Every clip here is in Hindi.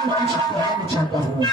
कुछ कहना चाहता हूँ।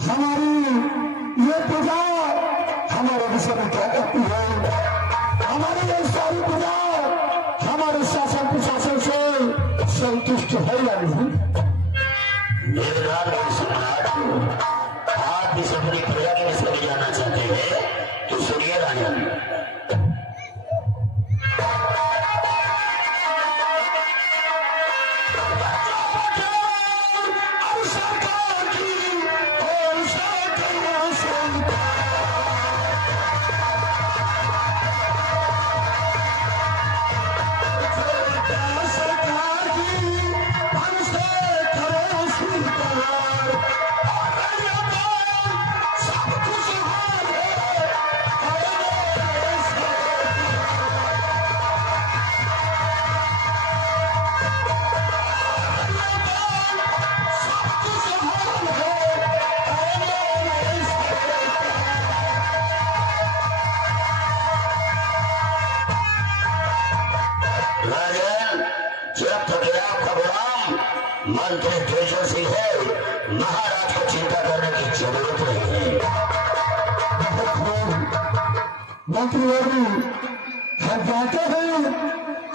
हमारी ये पूजा हमारे विषय में क्या करती है? हमारी ये सारी पूजा हमारे शासन प्रशासन से संतुष्ट है या नहीं? आप इस अपनी प्रजा के विषय में जानना चाहते हैं तो सुनिए राजन। मंत्री तेजस्वी है, महाराज को चिंता करने की जरूरत नहीं है। मंत्री बाबू, हम जानते हैं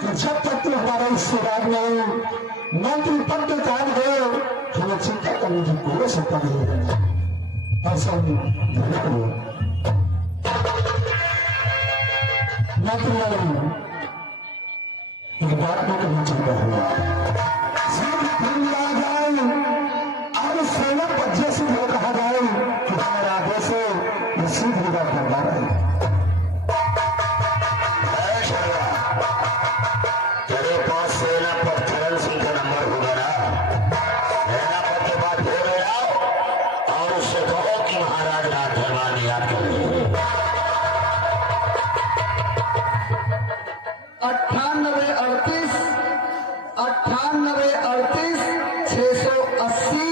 कि जब तक तो हमारा रिश्तेदार में मंत्री पद के काम हो, हमें चिंता करने की कोई आवश्यकता नहीं है। ऐसा नहीं। मंत्री बाबू, एक बात मैं कहना चाहता हूँ। और सेना बच्चे से जो कहा जाए कि हमारे आदेश से सीध विदा करना रहे। तेरे पास सेनापति करण सिंह का नंबर होगा ना? सेनापति के पास फोन लगाओ और उससे कहो कि महाराज राज धर्मान याद कर रहे हैं। 9838 680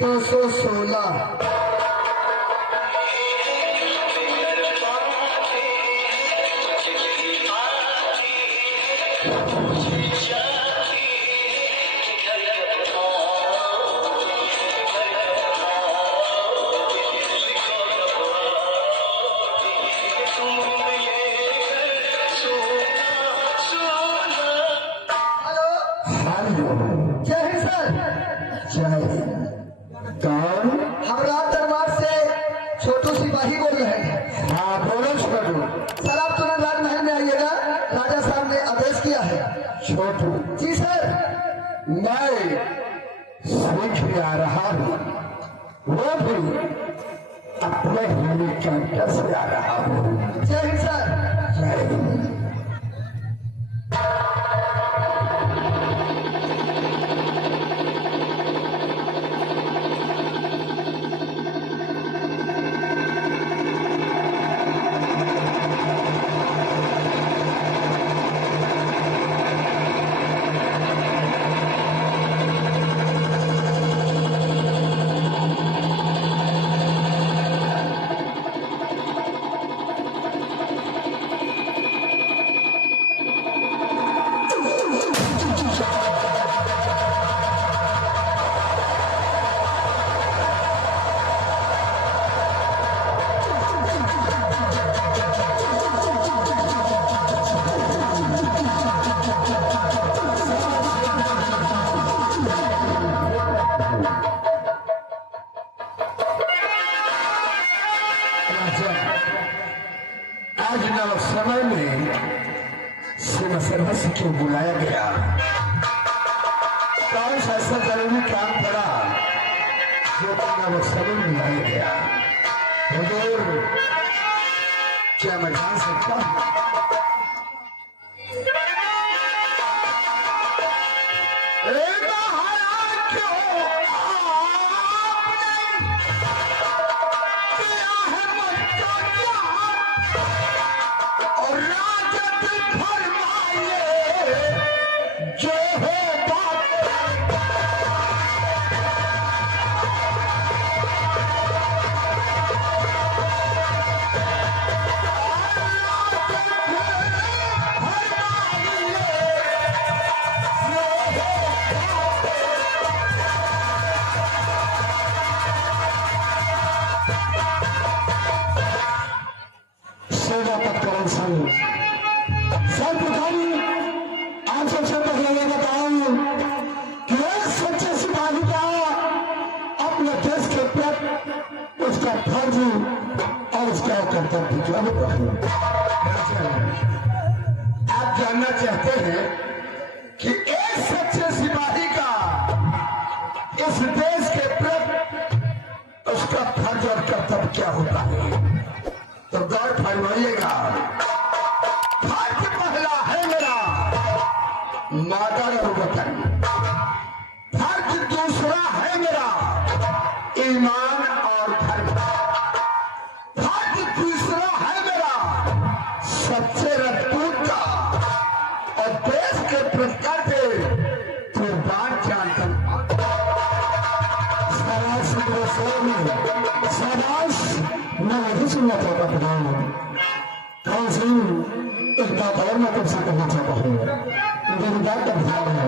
216। कौन? हमराज दरबार से छोटू सिपाही बोल रहे हैं। हाँ बोलो छोटू। सर आप तुरंत राजमहल में आइएगा, राजा साहब ने आदेश किया है। छोटू जी सर। मैं सीख आ रहा हूँ, वो भी अपने हेलीकॉप्टर से आ रहा हूँ। जय हिंद सर। जय हिंद। मुझे बुलाया गया। कौन सा ऐसा जरूरी काम पड़ा जो तुमने वो सभी बुलाया गया? हुजूर, क्या मैं जान सकता हूँ? आप जानना चाहते हैं कि एक सच्चे सिपाही का इस देश के प्रति उसका फर्ज और कर्तव्य क्या होता है, तो गौर फरमाइएगा। फर्ज पहला है मेरा मादर और वतन, फर्ज दूसरा है मेरा ईमान और धर्म, सच्चे रजपूत का और देश के पुरस्कार से कुर्बान जानकर मैं नहीं सुनना चाहता हूँ। कौन सी एक बात और मैं तुमसे कहना चाहता हूँ, मेरी बात का ध्यान है।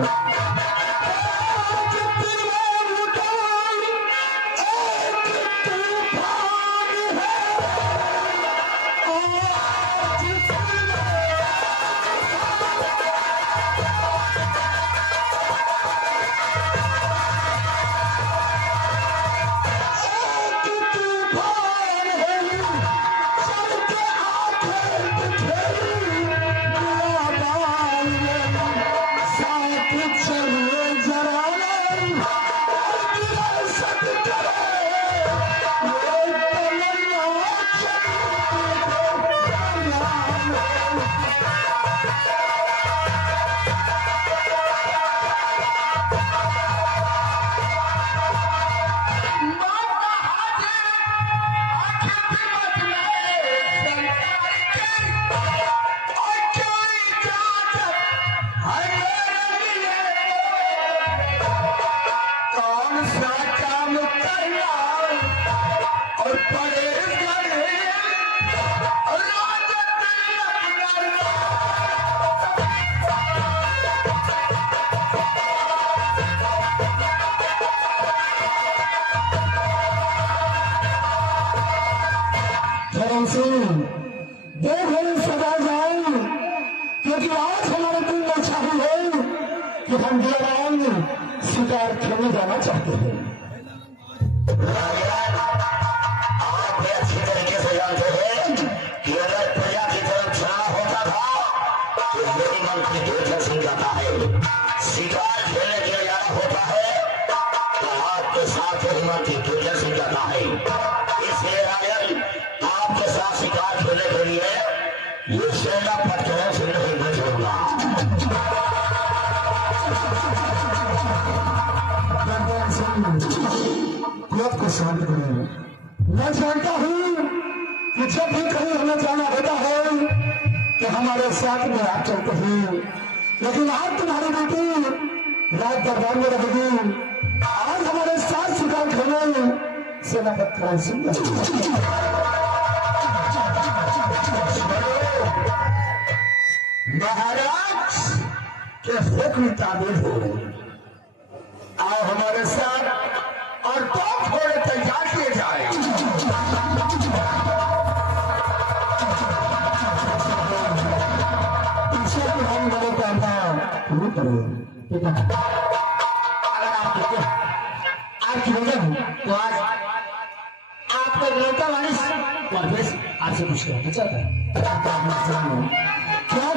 सदा जाए, क्योंकि आज हमारे दिल में छाई है कि हम दिलवान शिकार खेलने जाना चाहते हैं। आप भी अच्छी तरीके से जानते हैं कि अगर प्रजा की तरफ चुनाव होता था तो यही मंत्री दुर्जन सिंह जाता है, शिकार खेलने के लिए जाना होता है तो आपके साथ यही मंत्री दुर्जन सिंह जाता है। इसलिए राजन आपके साथ शिकार खेलने के लिए ये सेना पत्थरों से नहीं बचेगा। को शांत करें। मैं जानता हूँ कि जब भी कहीं हमें जाना होता है तो हमारे साथ में आप चलते हैं, लेकिन आज तुम्हारी बेटी रात दरबार में रहेगी। आज हमारे साथ शिकार खेले सेनापति करण सिंह। महाराज के हुक्म ताबीर हो, आओ हमारे साथ और दो घोड़े तैयार किए जाए। पीछे भी हम बड़े करना शुरू करें। अगर आप कहते हैं आपकी वजह हो तो आज आपको लौटा वालिस परवेश आपसे कुछ कहना चाहता है। क्या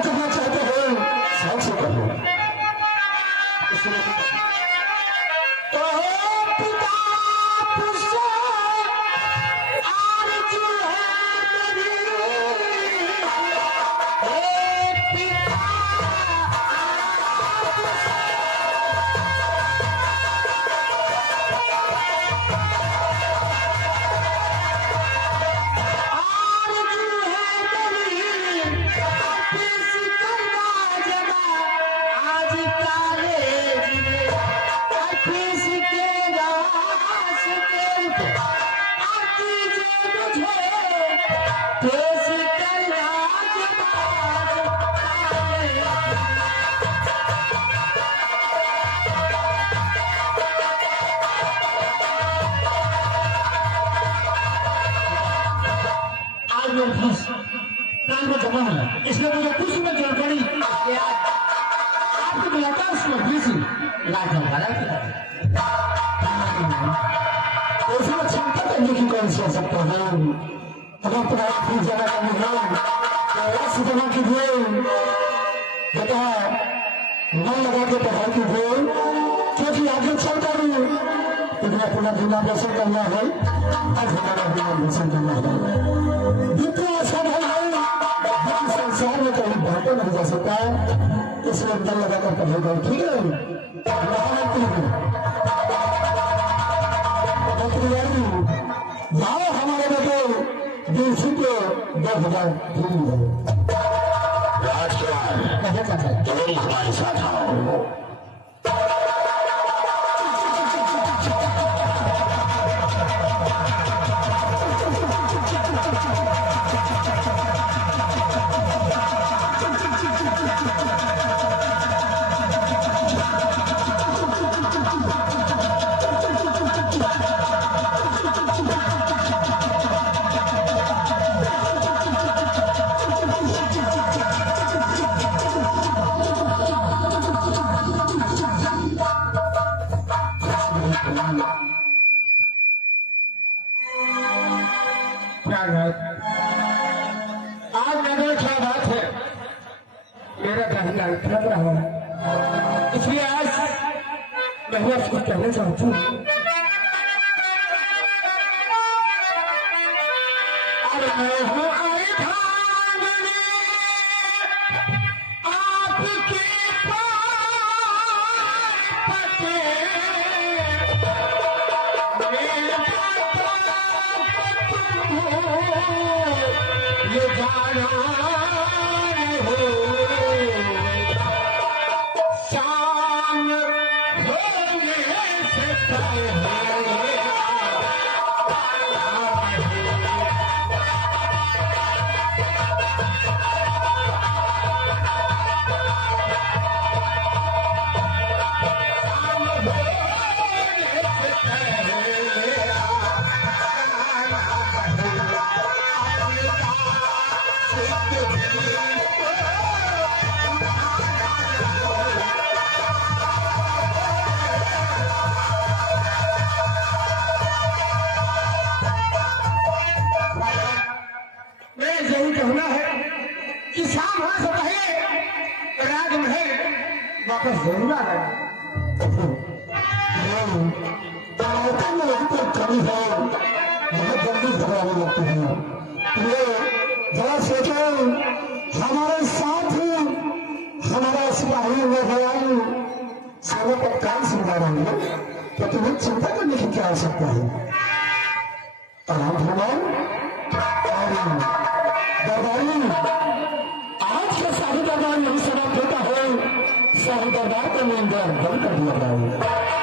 कहना चाहते हो साल से कहो तो पिता पुरुषो आरज़ू है मेरी हे पिता जमा है इसलिए मुझे कुछ में जानकारी आपको मिलाता है उसमें बीसी उसमें क्षमता करने की कौन सी आवश्यकता है अगर तुम्हारा फीस जमा करनी है तो राशि जमा कीजिए बेटा मन लगा के पढ़ाई कीजिए क्योंकि आगे चलकर इतना पूरा बिना दर्शन करना है आज हमारा बिना दर्शन करना है जितना अच्छा है संसार में कहीं बातें नहीं जा सकता है इसलिए अंदर लगाकर पढ़ेगा ठीक है जाओ हमारे बेटे देशी के 10,000 फ्री है राजकुमार तुम हमारे साथ आओ आज मैंने क्या बात है मेरा कहना लग रहा है इसलिए आज मैं आपको कहना चाहती हूँ अरे मैं हूँ आए भागने आपके पते ये जाना हो शाम होने से पहले कहना है कि शाम होने से पहले राजमहल वापस जरूर आ गया कमी है बहुत जल्दी घबराने लगती है ये जरा सोचो हमारे साथ ही हमारा सिपाही हुआ भगवान सोने पर काम सुनवा रहे हैं तो तुम्हें चिंता करने की क्या आवश्यकता है आराम फरमाओ दरबारी आज के शाही दरबार नहीं समाप्त होता है शाही दरबार का नियंत्रण बंद कर दिया जाए